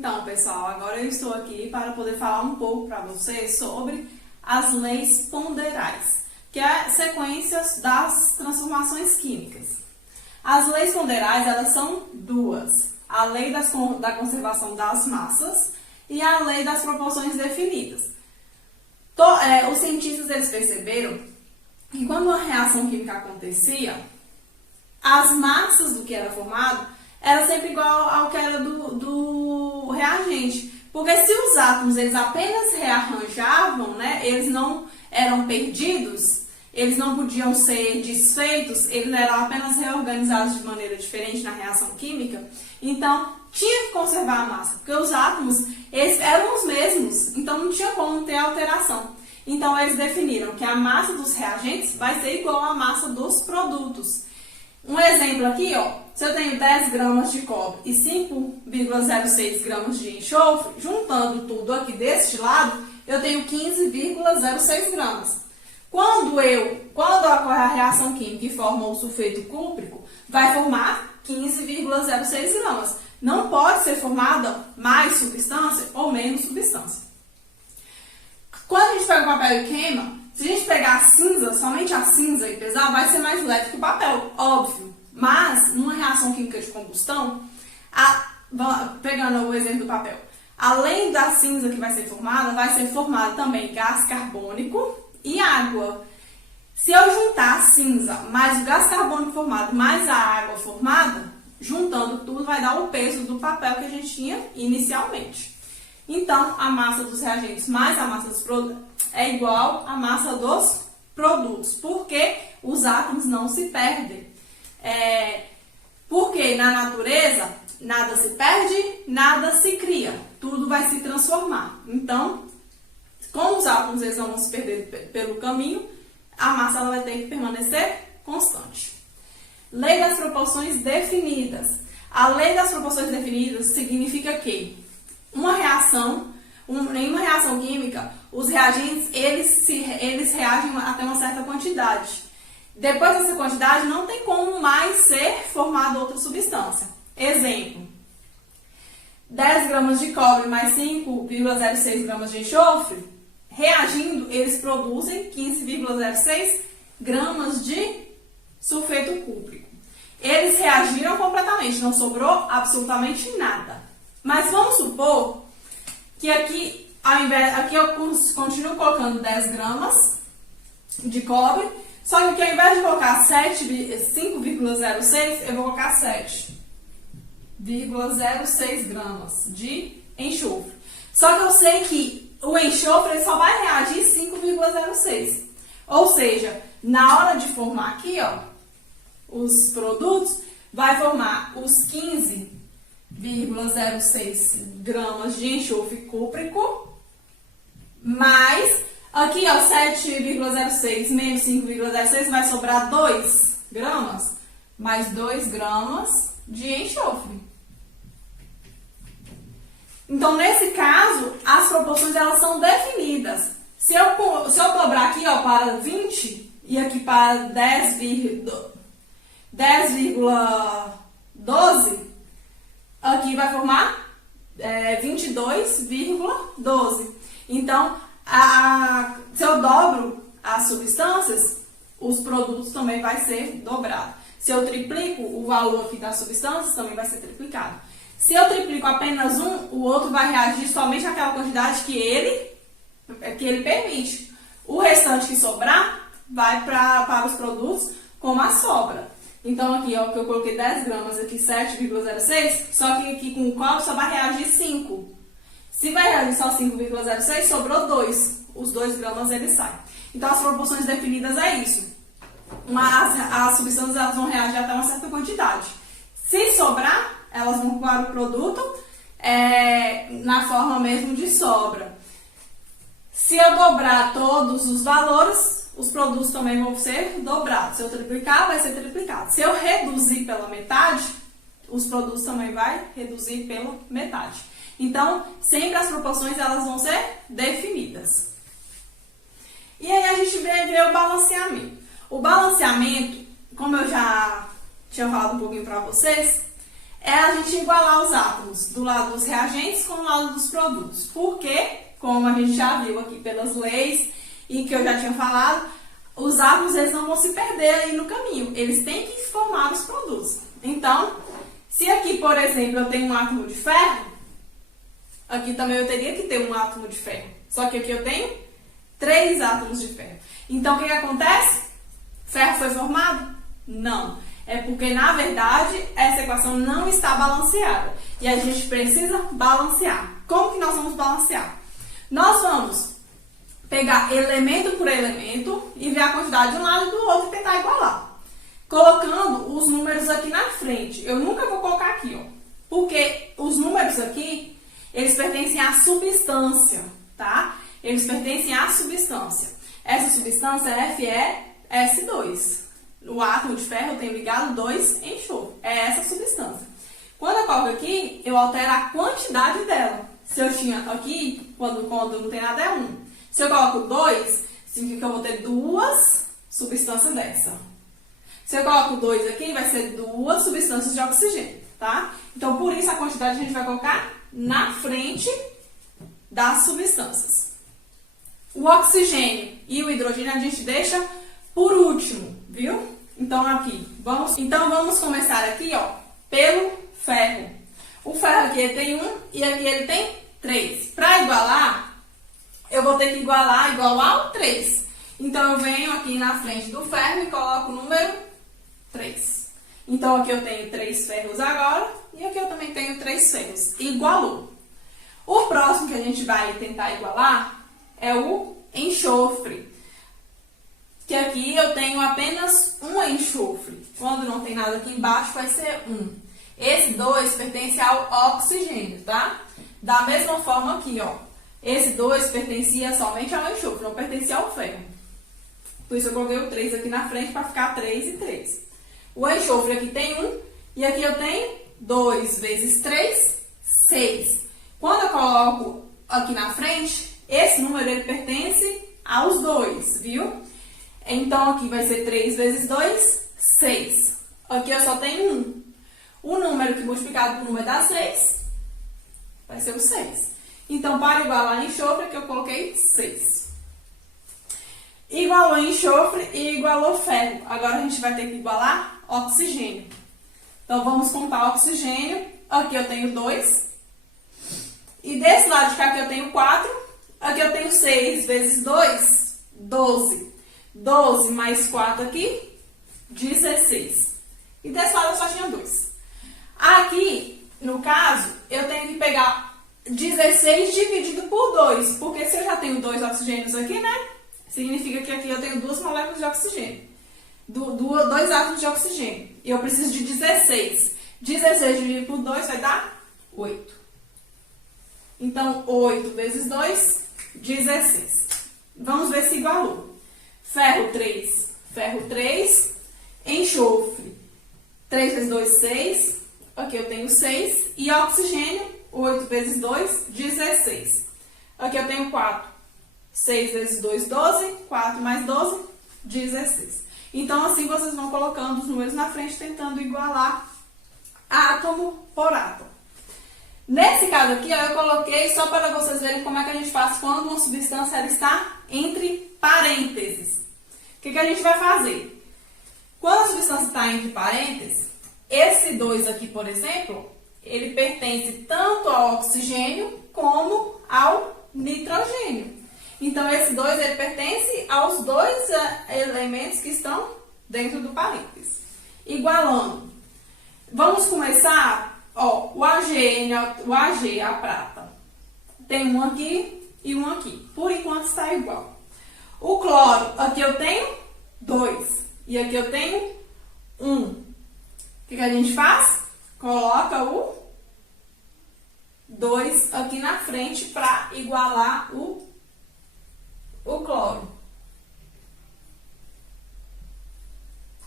Então, pessoal, agora eu estou aqui para poder falar um pouco para vocês sobre as leis ponderais, que é a sequência das transformações químicas. As leis ponderais, elas são duas: a lei da conservação das massas e a lei das proporções definidas. Os cientistas eles perceberam que quando uma reação química acontecia, as massas do que era formado era sempre igual ao que era do reagente. Porque se os átomos eles apenas rearranjavam, né, eles não eram perdidos, eles não podiam ser desfeitos, eles eram apenas reorganizados de maneira diferente na reação química, então tinha que conservar a massa, porque os átomos eles eram os mesmos, então não tinha como ter alteração. Então eles definiram que a massa dos reagentes vai ser igual à massa dos produtos. Um exemplo aqui, ó, se eu tenho 10 gramas de cobre e 5,06 gramas de enxofre, juntando tudo aqui deste lado, eu tenho 15,06 gramas. Quando ocorre a reação química e forma o sulfeto cúprico, vai formar 15,06 gramas. Não pode ser formada mais substância ou menos substância. Quando a gente pega o papel e queima, se a gente pegar a cinza, somente a cinza e pesar, vai ser mais leve que o papel, óbvio. Mas, numa reação química de combustão, pegando o exemplo do papel, além da cinza que vai ser formada também gás carbônico e água. Se eu juntar a cinza mais o gás carbônico formado mais a água formada, juntando tudo vai dar o peso do papel que a gente tinha inicialmente. Então, a massa dos reagentes mais a massa dos produtos é igual à massa dos produtos, porque os átomos não se perdem. Porque na natureza, nada se perde, nada se cria, tudo vai se transformar. Então, como os átomos eles não vão se perder pelo caminho, a massa ela vai ter que permanecer constante. Lei das proporções definidas. A lei das proporções definidas significa que em uma reação química, os reagentes eles reagem até uma certa quantidade. Depois dessa quantidade, não tem como mais ser formada outra substância. Exemplo: 10 gramas de cobre mais 5,06 gramas de enxofre, reagindo, eles produzem 15,06 gramas de sulfeto cúprico. Eles reagiram completamente, não sobrou absolutamente nada. Mas vamos supor que aqui eu continuo colocando 10 gramas de cobre, só que aqui ao invés de colocar 5,06, eu vou colocar 7,06 gramas de enxofre. Só que eu sei que o enxofre ele só vai reagir 5,06. Ou seja, na hora de formar aqui, ó, os produtos, vai formar os 15,06 gramas de enxofre cúprico, mais, aqui ó, 7,06 menos 5,06 vai sobrar 2 gramas, mais 2 gramas de enxofre. Então, nesse caso, as proporções elas são definidas. Se eu dobrar aqui ó, para 20 e aqui para 10,12, aqui vai formar 22,12. Então, se eu dobro as substâncias, os produtos também vai ser dobrado. Se eu triplico o valor aqui das substâncias, também vai ser triplicado. Se eu triplico apenas um, o outro vai reagir somente àquela quantidade que ele permite. O restante que sobrar vai para os produtos como a sobra. Então, aqui, ó, que eu coloquei 10 gramas, aqui 7,06, só que aqui com o cobre só vai reagir 5. Se vai reagir só 5,06, sobrou 2. Os 2 gramas eles saem. Então, as proporções definidas é isso. As substâncias elas vão reagir até uma certa quantidade. Se sobrar, elas vão para o produto na forma mesmo de sobra. Se eu dobrar todos os valores, os produtos também vão ser dobrados. Se eu triplicar, vai ser triplicado. Se eu reduzir pela metade, os produtos também vão reduzir pela metade. Então, sempre as proporções elas vão ser definidas. E aí a gente vê o balanceamento. O balanceamento, como eu já tinha falado um pouquinho para vocês, é a gente igualar os átomos do lado dos reagentes com o lado dos produtos. Porque, como a gente já viu aqui pelas leis e que eu já tinha falado, os átomos eles não vão se perder aí no caminho. Eles têm que formar os produtos. Então, se aqui, por exemplo, eu tenho um átomo de ferro, aqui também eu teria que ter um átomo de ferro. Só que aqui eu tenho 3 átomos de ferro. Então, o que acontece? Ferro foi formado? Não. É porque, na verdade, essa equação não está balanceada. E a gente precisa balancear. Como que nós vamos balancear? Nós vamos pegar elemento por elemento e ver a quantidade de um lado e do outro e tentar igualar. Colocando os números aqui na frente. Eu nunca vou colocar aqui, ó. Porque os números aqui, eles pertencem à substância, tá? Eles pertencem à substância. Essa substância é FeS2. O átomo de ferro tem ligado 2 enxofre. É essa substância. Quando eu coloco aqui, eu altero a quantidade dela. Se eu tinha aqui, quando não tem nada, é 1. Se eu coloco 2, significa que eu vou ter 2 substâncias dessa. Se eu coloco 2 aqui, vai ser 2 substâncias de oxigênio, tá? Então, por isso, a quantidade a gente vai colocar na frente das substâncias. O oxigênio e o hidrogênio a gente deixa por último, viu? Então, vamos começar aqui, ó, pelo ferro. O ferro aqui ele tem 1 e aqui ele tem 3. Para igualar, eu vou ter que igualar igual ao 3. Então, eu venho aqui na frente do ferro e coloco o número 3. Então, aqui eu tenho 3 ferros agora e aqui eu também tenho 3 ferros. Igualou. O próximo que a gente vai tentar igualar é o enxofre. Que aqui eu tenho apenas um enxofre. Quando não tem nada aqui embaixo, vai ser 1. Esse 2 pertence ao oxigênio, tá? Da mesma forma aqui, ó. Esse 2 pertencia somente ao enxofre, não pertencia ao ferro. Por isso eu coloquei o 3 aqui na frente para ficar 3 e 3. O enxofre aqui tem 1 e aqui eu tenho 2 vezes 3, 6. Quando eu coloco aqui na frente, esse número ele pertence aos 2, viu? Então, aqui vai ser 3 vezes 2, 6. Aqui eu só tenho 1. O número que multiplicado por 1 vai dar 6, vai ser o 6. Então, para igualar enxofre, aqui eu coloquei 6. Igualou enxofre e igualou ferro. Agora, a gente vai ter que igualar oxigênio. Então, vamos contar oxigênio. Aqui eu tenho 2. E desse lado de cá, aqui eu tenho 4. Aqui eu tenho 6 vezes 2, 12. 12 mais 4 aqui, 16. E desse lado eu só tinha 2. Aqui, no caso, eu tenho que pegar 16 dividido por 2. Porque se eu já tenho 2 oxigênios aqui, né? Significa que aqui eu tenho 2 moléculas de oxigênio. 2 átomos de oxigênio. E eu preciso de 16. 16 dividido por 2 vai dar 8. Então, 8 vezes 2, 16. Vamos ver se igualou. Ferro 3, enxofre, 3 vezes 2, 6, aqui eu tenho 6, e oxigênio, 8 vezes 2, 16. Aqui eu tenho 4, 6 vezes 2, 12, 4 mais 12, 16. Então, assim vocês vão colocando os números na frente, tentando igualar átomo por átomo. Nesse caso aqui, ó, eu coloquei só para vocês verem como é que a gente faz quando uma substância ela está entre parênteses. O que a gente vai fazer? Quando a substância está entre parênteses, esse 2 aqui, por exemplo, ele pertence tanto ao oxigênio como ao nitrogênio. Então, esse 2 ele pertence aos 2 elementos que estão dentro do parênteses. Igualando. Vamos começar, ó, o AG, a prata. Tem um aqui e um aqui. Por enquanto está igual. O cloro, aqui eu tenho 2 e aqui eu tenho 1. O que a gente faz? Coloca o 2 aqui na frente para igualar o cloro.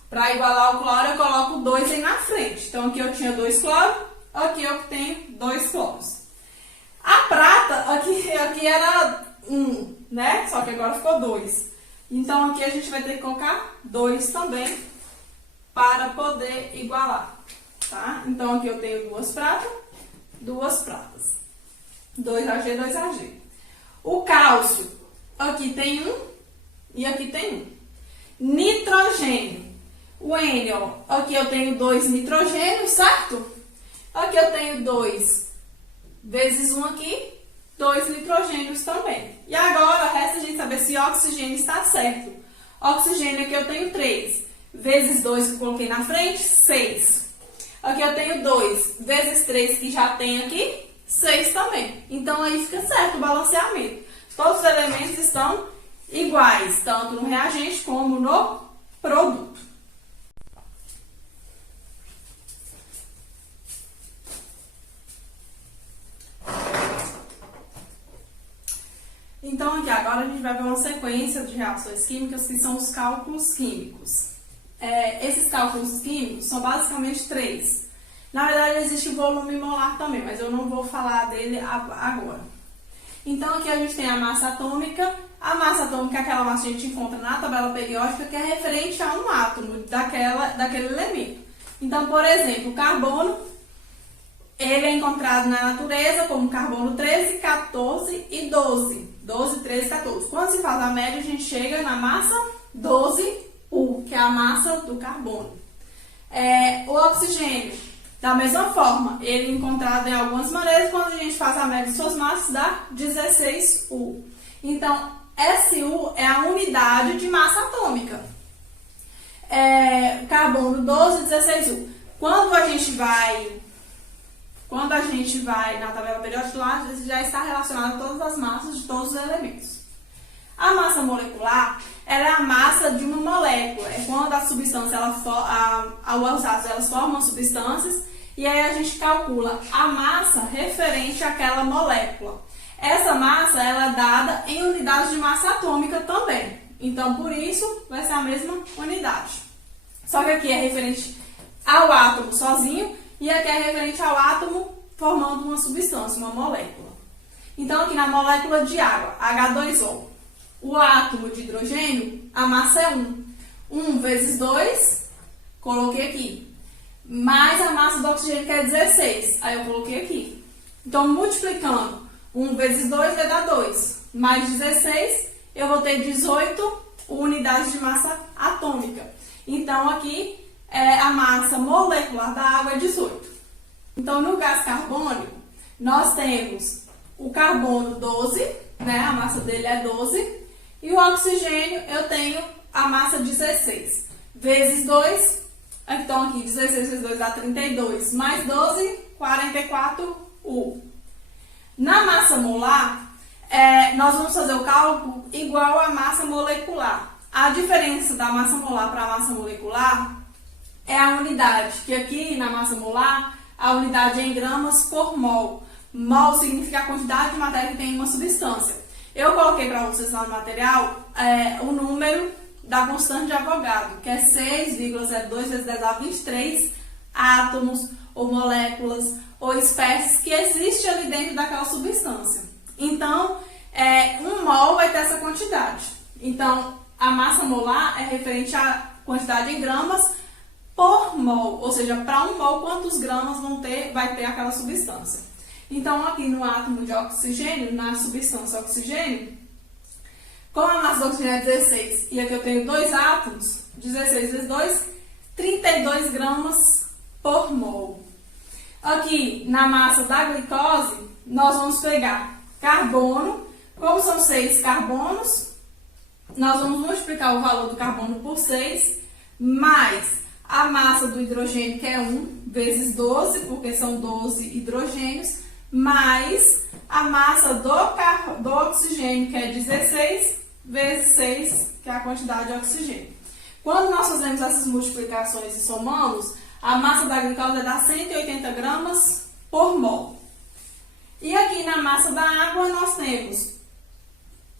Para igualar o cloro, eu coloco 2 aí na frente. Então, aqui eu tinha 2 cloros, aqui eu tenho 2 cloros. A prata, aqui era 1, né? Só que agora ficou 2. Então, aqui a gente vai ter que colocar 2 também para poder igualar, tá? Então, aqui eu tenho duas pratas. 2Ag, 2Ag. O cálcio, aqui tem 1 e aqui tem 1. Nitrogênio. O N, ó, aqui eu tenho 2 nitrogênios, certo? Aqui eu tenho 2 vezes 1 aqui, 2 nitrogênios também. E agora, resta a gente saber se oxigênio está certo. Oxigênio aqui eu tenho 3, vezes 2 que eu coloquei na frente, 6. Aqui eu tenho 2, vezes 3 que já tem aqui, 6 também. Então, aí fica certo o balanceamento. Todos os elementos estão iguais, tanto no reagente como no produto. Então, aqui agora a gente vai ver uma sequência de reações químicas que são os cálculos químicos. Esses cálculos químicos são basicamente 3. Na verdade, existe o volume molar também, mas eu não vou falar dele agora. Então, aqui a gente tem a massa atômica. A massa atômica é aquela massa que a gente encontra na tabela periódica que é referente a um átomo daquele elemento. Então, por exemplo, o carbono, ele é encontrado na natureza como carbono 13, 14 e 12. 12, 13, 14. Quando se faz a média, a gente chega na massa 12U, que é a massa do carbono. O oxigênio, da mesma forma, ele é encontrado em algumas maneiras, quando a gente faz a média de suas massas, dá 16U. Então, SU é a unidade de massa atômica. Carbono 12, 16U. Quando a gente vai na tabela periódica, lá já está relacionado a todas as massas de todos os elementos. A massa molecular ela é a massa de uma molécula. É quando a substância, os átomos, elas formam substâncias e aí a gente calcula a massa referente àquela molécula. Essa massa ela é dada em unidades de massa atômica também. Então, por isso, vai ser a mesma unidade. Só que aqui é referente ao átomo sozinho e aqui é referente ao átomo formando uma substância, uma molécula. Então, aqui na molécula de água, H2O, o átomo de hidrogênio, a massa é 1. 1 vezes 2, coloquei aqui. Mais a massa do oxigênio, que é 16. Aí eu coloquei aqui. Então, multiplicando 1 vezes 2 vai dar 2. Mais 16, eu vou ter 18 unidades de massa atômica. Então, aqui, a massa molecular da água é 18. Então, no gás carbônico, nós temos o carbono 12, né? A massa dele é 12. E o oxigênio, eu tenho a massa 16. Vezes 2, então aqui 16 vezes 2 dá 32. Mais 12, 44U. Na massa molar, nós vamos fazer o cálculo igual à massa molecular. A diferença da massa molar para a massa molecular é a unidade, que aqui na massa molar, a unidade é em gramas por mol. Mol significa a quantidade de matéria que tem em uma substância. Eu coloquei para vocês lá no material o número da constante de Avogadro, que é 6,02 vezes 10 a 23 átomos ou moléculas ou espécies que existem ali dentro daquela substância. Então, 1 mol vai ter essa quantidade. Então, a massa molar é referente à quantidade em gramas por mol, ou seja, para 1 mol, quantos gramas vai ter aquela substância. Então, aqui no átomo de oxigênio, na substância oxigênio, como a massa do oxigênio é 16 e aqui eu tenho 2 átomos, 16 vezes 2, 32 gramas por mol. Aqui na massa da glicose, nós vamos pegar carbono, como são 6 carbonos, nós vamos multiplicar o valor do carbono por 6, mais a massa do hidrogênio, que é 1, vezes 12, porque são 12 hidrogênios, mais a massa do oxigênio, que é 16, vezes 6, que é a quantidade de oxigênio. Quando nós fazemos essas multiplicações e somamos, a massa da glicose vai dar 180 gramas por mol. E aqui na massa da água, nós temos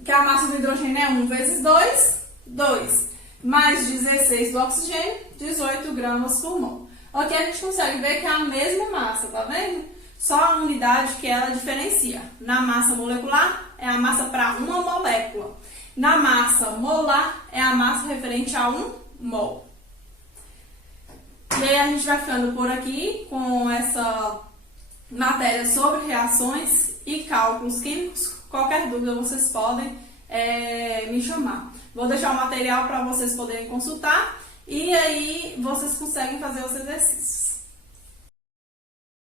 que a massa do hidrogênio é 1 vezes 2, 2, mais 16 do oxigênio, 18 gramas por mol. Aqui a gente consegue ver que é a mesma massa, tá vendo? Só a unidade que ela diferencia. Na massa molecular, é a massa para uma molécula. Na massa molar, é a massa referente a 1 mol. E aí a gente vai ficando por aqui com essa matéria sobre reações e cálculos químicos. Qualquer dúvida vocês podem me chamar. Vou deixar o material para vocês poderem consultar e aí vocês conseguem fazer os exercícios.